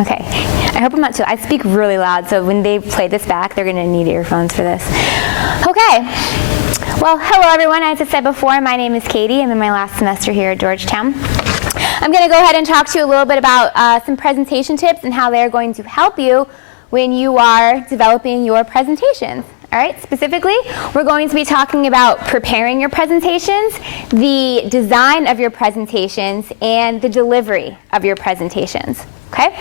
Okay. I hope I'm not too. I speak really loud, so when they play this back, they're going to need earphones for this. Okay. Well, hello everyone. As I said before, my name is Katie. I'm in my last semester here at Georgetown. I'm going to go ahead and talk to you a little bit about some presentation tips and how they're going to help you when you are developing your presentations. All right, specifically, we're going to be talking about preparing your presentations, the design of your presentations, and the delivery of your presentations. Okay?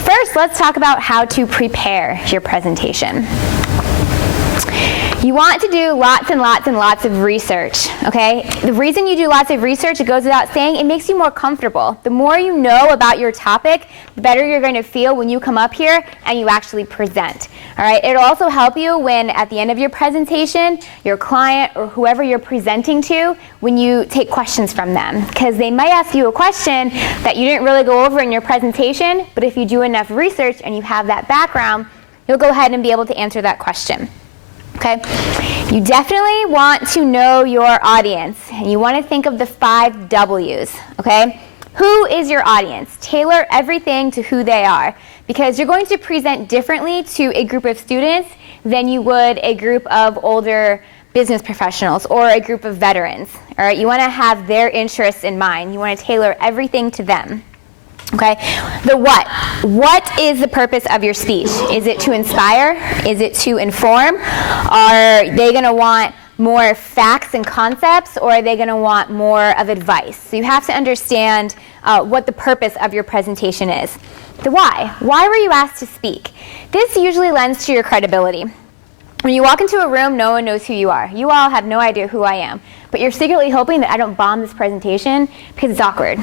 First, let's talk about how to prepare your presentation. You want to do lots and lots and lots of research, okay? The reason you do lots of research, it goes without saying, it makes you more comfortable. The more you know about your topic, the better you're going to feel when you come up here and you actually present, all right? It'll also help you when, at the end of your presentation, your client or whoever you're presenting to, when you take questions from them, because they might ask you a question that you didn't really go over in your presentation, but if you do enough research and you have that background, you'll go ahead and be able to answer that question. Okay? You definitely want to know your audience, and you want to think of the 5 W's, okay? Who is your audience? Tailor everything to who they are, because you're going to present differently to a group of students than you would a group of older business professionals or a group of veterans, all right? You want to have their interests in mind. You want to tailor everything to them. Okay, the what. What is the purpose of your speech? Is it to inspire? Is it to inform? Are they going to want more facts and concepts, or are they going to want more of advice? So you have to understand what the purpose of your presentation is. The why. Why were you asked to speak? This usually lends to your credibility. When you walk into a room, no one knows who you are. You all have no idea who I am. But you're secretly hoping that I don't bomb this presentation because it's awkward.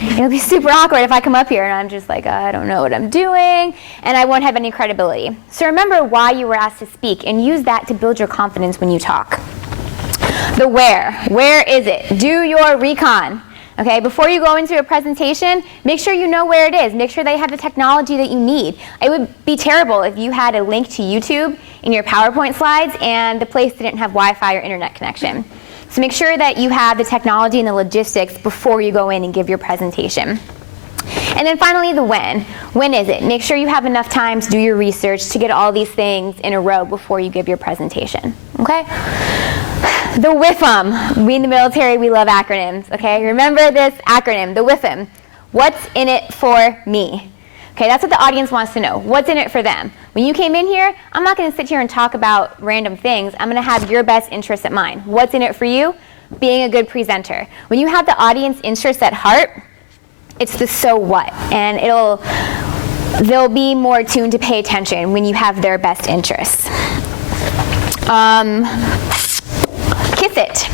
It'll be super awkward if I come up here and I'm just like, I don't know what I'm doing, and I won't have any credibility. So remember why you were asked to speak and use that to build your confidence when you talk. The where. Where is it? Do your recon. Okay, before you go into a presentation, make sure you know where it is. Make sure they have the technology that you need. It would be terrible if you had a link to YouTube in your PowerPoint slides and the place didn't have Wi-Fi or internet connection. So make sure that you have the technology and the logistics before you go in and give your presentation. And then finally, the when. When is it? Make sure you have enough time to do your research to get all these things in a row before you give your presentation. Okay? The WIFM. We in the military, we love acronyms. Okay? Remember this acronym, the WIFM. What's in it for me? Okay, that's what the audience wants to know. What's in it for them? When you came in here, I'm not going to sit here and talk about random things. I'm going to have your best interests at mind. What's in it for you? Being a good presenter. When you have the audience interests at heart, it's the so what, and they'll be more tuned to pay attention when you have their best interests. Kiss it.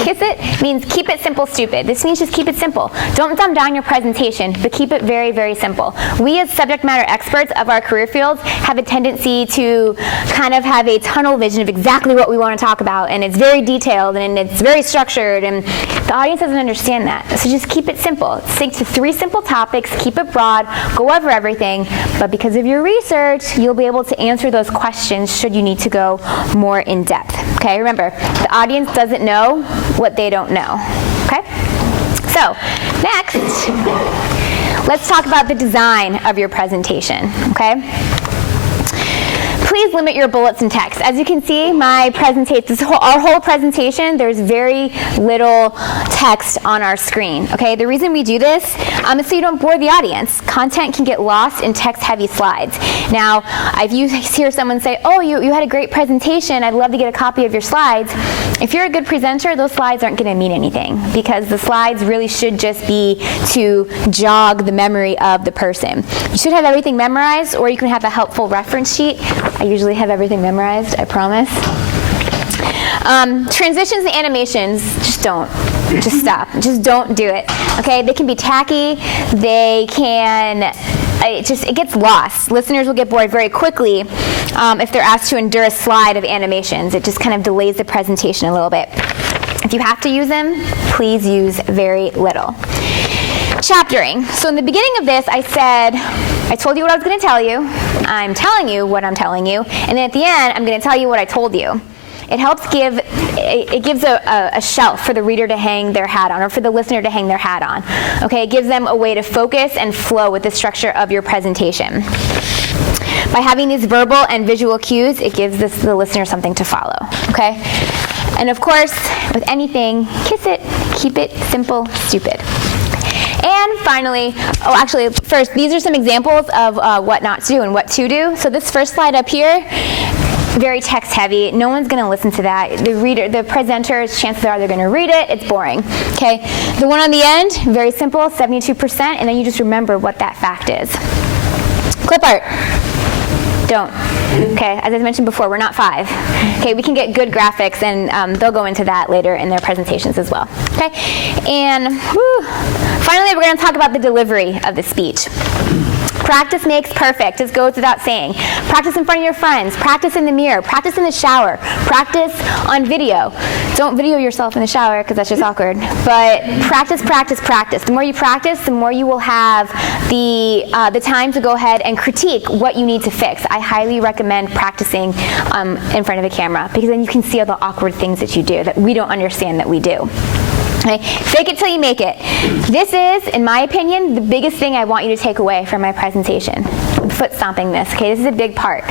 Kiss it means keep it simple, stupid. This means just keep it simple. Don't dumb down your presentation, but keep it very, very simple. We as subject matter experts of our career fields have a tendency to kind of have a tunnel vision of exactly what we want to talk about, and it's very detailed and it's very structured, and the audience doesn't understand that. So just keep it simple. Stick to 3 simple topics, keep it broad, go over everything, but because of your research, you'll be able to answer those questions should you need to go more in depth. Okay, remember, the audience doesn't know what they don't know. Okay? So, next, let's talk about the design of your presentation. Okay? Please limit your bullets and text. As you can see, our whole presentation, there's very little text on our screen. Okay, the reason we do this is so you don't bore the audience. Content can get lost in text-heavy slides. Now, if you hear someone say, "Oh, you had a great presentation. I'd love to get a copy of your slides." If you're a good presenter, those slides aren't going to mean anything, because the slides really should just be to jog the memory of the person. You should have everything memorized, or you can have a helpful reference sheet. I usually have everything memorized, I promise. Transitions and animations, just stop. Just don't do it. Okay, they can be tacky. It gets lost. Listeners will get bored very quickly if they're asked to endure a slide of animations. It just kind of delays the presentation a little bit. If you have to use them, please use very little. Chaptering. So in the beginning of this, I told you what I was going to tell you. I'm telling you what I'm telling you. And then at the end, I'm going to tell you what I told you. It helps give, it gives a shelf for the reader to hang their hat on, or for the listener to hang their hat on. Okay, it gives them a way to focus and flow with the structure of your presentation. By having these verbal and visual cues, it gives the listener something to follow. Okay, and of course, with anything, kiss it, keep it simple, stupid. And finally, first, these are some examples of what not to do and what to do. So this first slide up here, very text heavy. No one's going to listen to that. The presenters, chances are they're going to read it. It's boring. Okay. The one on the end, very simple, 72%, and then you just remember what that fact is. Clip art. Don't. Okay, as I mentioned before, we're not 5. Okay, we can get good graphics, and they'll go into that later in their presentations as well. Okay, and finally, we're going to talk about the delivery of the speech. Practice makes perfect, just goes without saying. Practice in front of your friends, practice in the mirror, practice in the shower, practice on video. Don't video yourself in the shower because that's just awkward. But practice, practice, practice. The more you practice, the more you will have the time to go ahead and critique what you need to fix. I highly recommend practicing in front of the camera, because then you can see all the awkward things that you do that we don't understand that we do. Okay. Fake it till you make it. This is, in my opinion, the biggest thing I want you to take away from my presentation. Foot stomping this. Okay, this is a big part.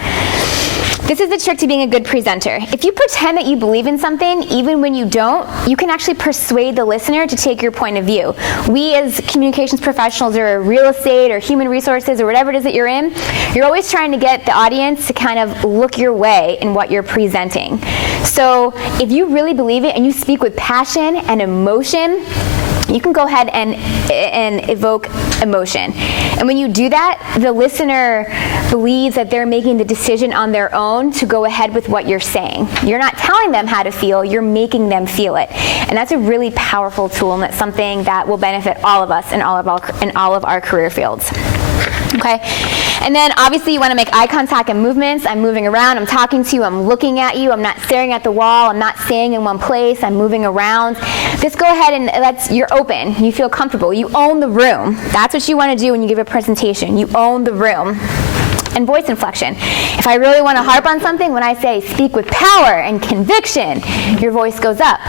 This is the trick to being a good presenter. If you pretend that you believe in something, even when you don't, you can actually persuade the listener to take your point of view. We as communications professionals, or real estate, or human resources, or whatever it is that you're in, you're always trying to get the audience to kind of look your way in what you're presenting. So if you really believe it and you speak with passion and emotion, you can go ahead and evoke emotion. And when you do that, the listener believes that they're making the decision on their own to go ahead with what you're saying. You're not telling them how to feel, you're making them feel it. And that's a really powerful tool, and that's something that will benefit all of us in all of our career fields. Okay, and then obviously you want to make eye contact and movements. I'm moving around, I'm talking to you, I'm looking at you, I'm not staring at the wall, I'm not staying in one place, I'm moving around. Just go ahead and you're open, you feel comfortable, you own the room. That's what you want to do when you give a presentation, you own the room. And voice inflection. If I really want to harp on something, when I say speak with power and conviction, your voice goes up.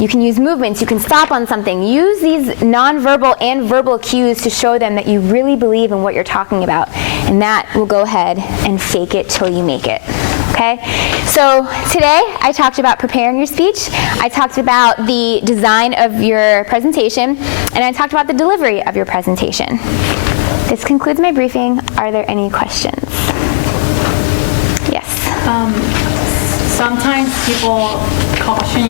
You can use movements, you can stop on something. Use these nonverbal and verbal cues to show them that you really believe in what you're talking about. And that will go ahead and fake it till you make it. Okay? So today I talked about preparing your speech, I talked about the design of your presentation, and I talked about the delivery of your presentation. This concludes my briefing. Are there any questions? Yes. Sometimes people caution